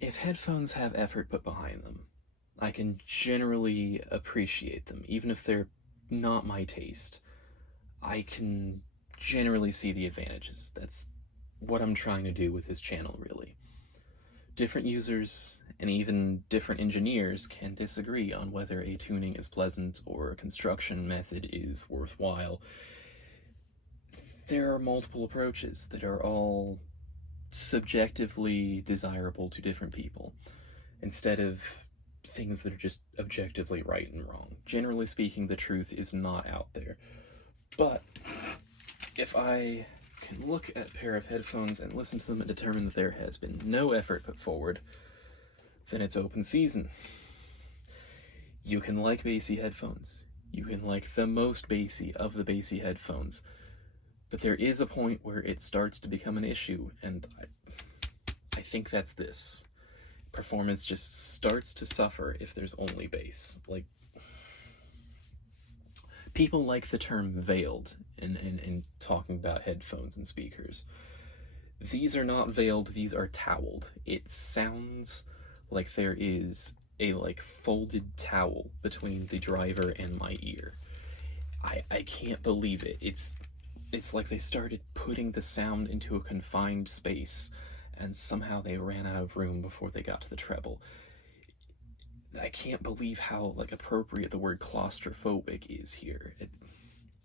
if headphones have effort put behind them, I can generally appreciate them, even if they're not my taste. I can generally see the advantages. That's what I'm trying to do with this channel, really. Different users and even different engineers can disagree on whether a tuning is pleasant or a construction method is worthwhile. There are multiple approaches that are all subjectively desirable to different people, instead of things that are just objectively right and wrong. Generally speaking, the truth is not out there. But if I can look at a pair of headphones and listen to them and determine that there has been no effort put forward, then it's open season. You can like bassy headphones. You can like the most bassy of the bassy headphones. But there is a point where it starts to become an issue, and I think that's this. Performance just starts to suffer if there's only bass. Like, people like the term veiled in talking about headphones and speakers. These are not veiled, these are toweled. It sounds like there is a folded towel between the driver and my ear. I can't believe it. It's like they started putting the sound into a confined space, and somehow they ran out of room before they got to the treble. I can't believe how appropriate the word claustrophobic is here.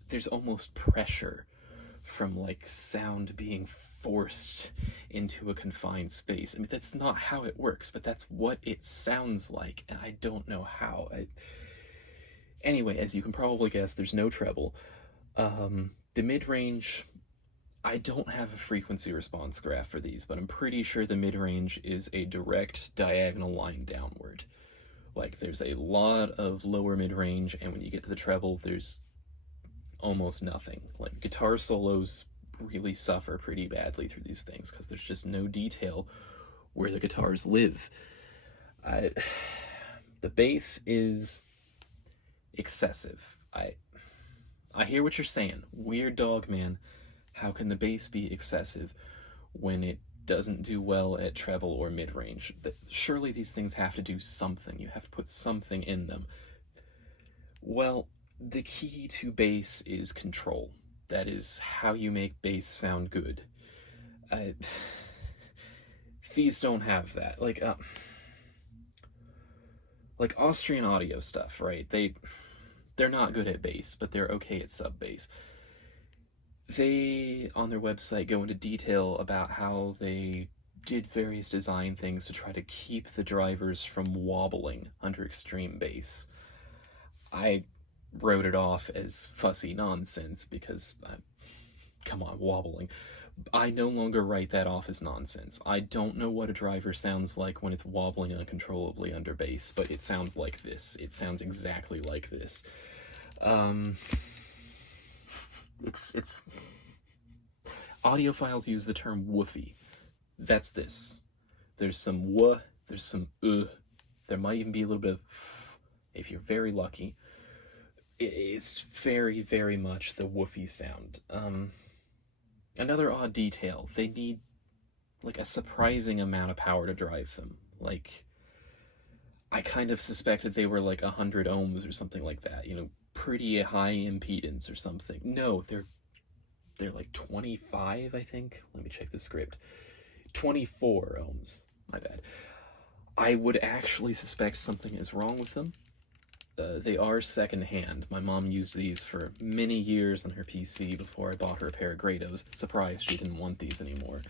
There's almost pressure from sound being forced into a confined space. I mean, that's not how it works, but that's what it sounds like, and I don't know how. Anyway, as you can probably guess, there's no treble. The mid-range, I don't have a frequency response graph for these, but I'm pretty sure the mid-range is a direct diagonal line downward. There's a lot of lower mid-range, and when you get to the treble, there's almost nothing. Guitar solos really suffer pretty badly through these things, because there's just no detail where the guitars live. The bass is excessive. I hear what you're saying. Weird dog man. How can the bass be excessive when it doesn't do well at treble or mid-range? Surely these things have to do something. You have to put something in them. Well, the key to bass is control. That is how you make bass sound good. These don't have that. Like Austrian audio stuff, right? They're not good at bass, but they're okay at sub-bass. They, on their website, go into detail about how they did various design things to try to keep the drivers from wobbling under extreme bass. I wrote it off as fussy nonsense because, come on, wobbling. I no longer write that off as nonsense. I don't know what a driver sounds like when it's wobbling uncontrollably under bass, but it sounds like this. It sounds exactly like this. It's audiophiles use the term woofy. That's this. There's some wuh, there's some there might even be a little bit of f, if you're very lucky. It's very, very much the woofy sound. Another odd detail, they need a surprising amount of power to drive them. I kind of suspected they were 100 ohms or something like that, pretty high impedance or something. No, they're 25, I think. Let me check the script. 24 ohms, my bad. I would actually suspect something is wrong with them. They are secondhand. My mom used these for many years on her PC before I bought her a pair of Grados. Surprised she didn't want these anymore.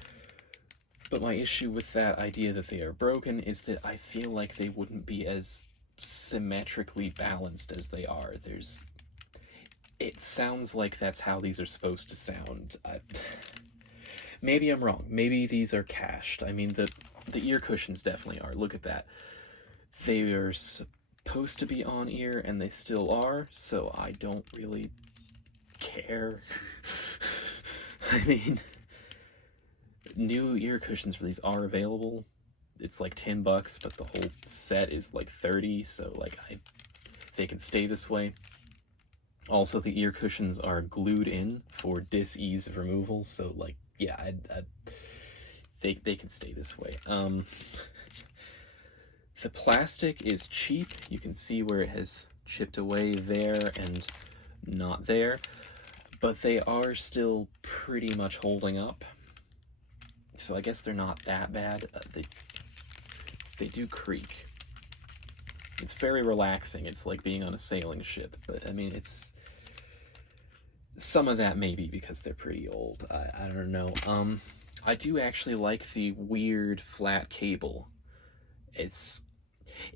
But my issue with that idea that they are broken is that I feel like they wouldn't be as symmetrically balanced as they are. It sounds like that's how these are supposed to sound. Maybe I'm wrong. Maybe these are cached. I mean, the ear cushions definitely are. Look at that. They are supposed to be on ear, and they still are, so I don't really care. I mean, new ear cushions for these are available. It's $10, but the whole set is $30, so they can stay this way. Also, the ear cushions are glued in for dis-ease of removal, so yeah, they can stay this way. The plastic is cheap. You can see where it has chipped away there and not there, but they are still pretty much holding up. So I guess they're not that bad. They do creak. It's very relaxing. It's like being on a sailing ship, but I mean, it's some of that maybe because they're pretty old. I don't know. I do actually like the weird flat cable.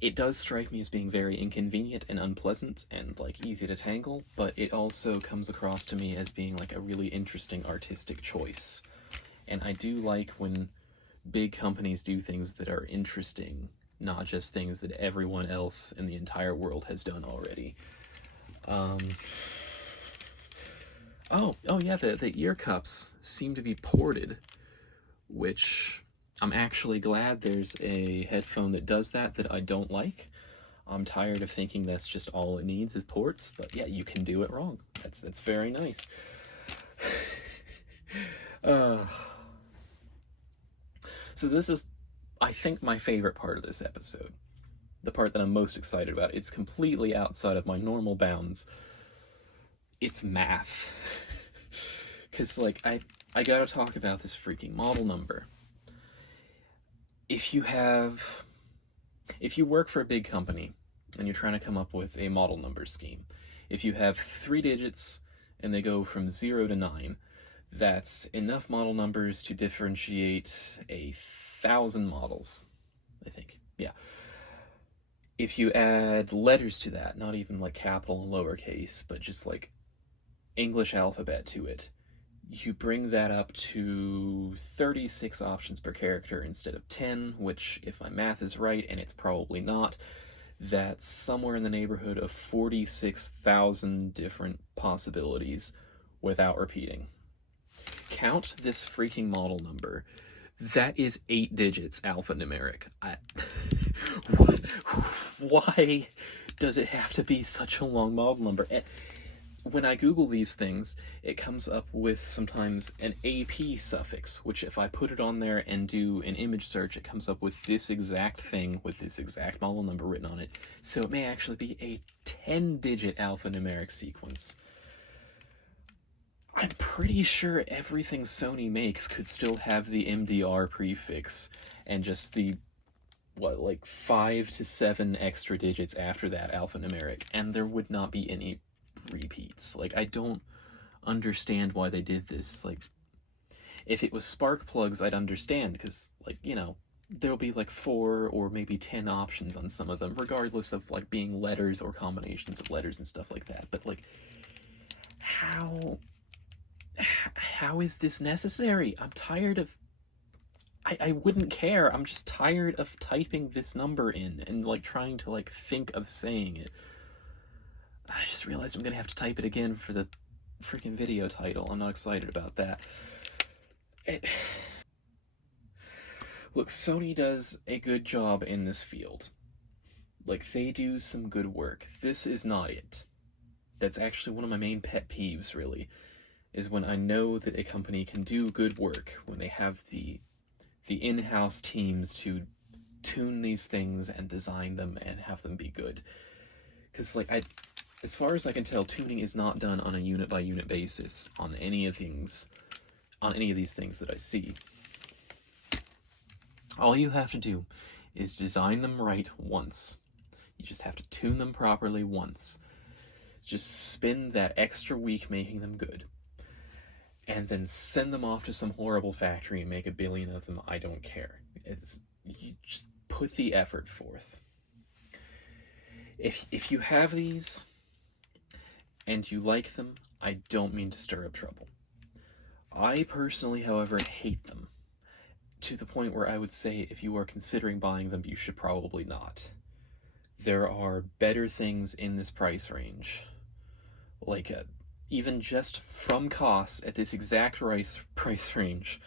It does strike me as being very inconvenient and unpleasant and like easy to tangle, but it also comes across to me as being like a really interesting artistic choice. And I do like when big companies do things that are interesting, not just things that everyone else in the entire world has done already. Oh yeah, the ear cups seem to be ported, which I'm actually glad there's a headphone that does that I don't like. I'm tired of thinking that's just all it needs is ports, but yeah, you can do it wrong. That's very nice. So this is, I think, my favorite part of this episode. The part that I'm most excited about. It's completely outside of my normal bounds. It's math. Because, like, I gotta talk about this freaking model number. If you work for a big company and you're trying to come up with a model number scheme, if you have 3 digits and they go from 0 to 9, that's enough model numbers to differentiate 1,000 models, I think. Yeah. If you add letters to that, not even like capital and lowercase, but just like English alphabet to it, you bring that up to 36 options per character instead of 10, which, if my math is right, and it's probably not, that's somewhere in the neighborhood of 46,000 different possibilities without repeating. Count this freaking model number. That is 8 digits alphanumeric. Why does it have to be such a long model number? When I Google these things, it comes up with sometimes an AP suffix, which if I put it on there and do an image search, it comes up with this exact thing with this exact model number written on it. So it may actually be a 10-digit alphanumeric sequence. I'm pretty sure everything Sony makes could still have the MDR prefix and just the, 5 to 7 extra digits after that alphanumeric, and there would not be any repeats. Like, I don't understand why they did this. Like, if it was spark plugs, I'd understand, because, like, you know, there'll be like 4 or maybe 10 options on some of them, regardless of like being letters or combinations of letters and stuff like that. But like, how is this necessary? I'm tired of... I wouldn't care. I'm just tired of typing this number in and like trying to like think of saying it. I just realized I'm gonna have to type it again for the freaking video title. I'm not excited about that. Look, Sony does a good job in this field. Like, they do some good work. This is not it. That's actually one of my main pet peeves, really, is when I know that a company can do good work, when they have the in-house teams to tune these things and design them and have them be good. Because, like, as far as I can tell, tuning is not done on a unit-by-unit basis on any of these things that I see. All you have to do is design them right once. You just have to tune them properly once. Just spend that extra week making them good. And then send them off to some horrible factory and make 1 billion of them. I don't care. You just put the effort forth. If you have these and you like them, I don't mean to stir up trouble. I personally, however, hate them, to the point where I would say if you are considering buying them, you should probably not. There are better things in this price range. Like, even just from costs at this exact price range,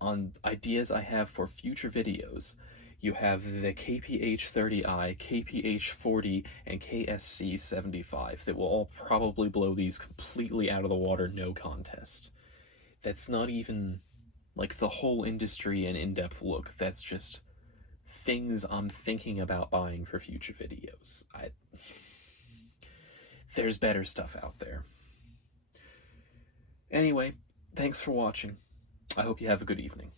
on ideas I have for future videos, you have the KPH-30i, KPH-40, and KSC-75 that will all probably blow these completely out of the water, no contest. That's not even, like, the whole industry and in-depth look. That's just things I'm thinking about buying for future videos. There's better stuff out there. Anyway, thanks for watching. I hope you have a good evening.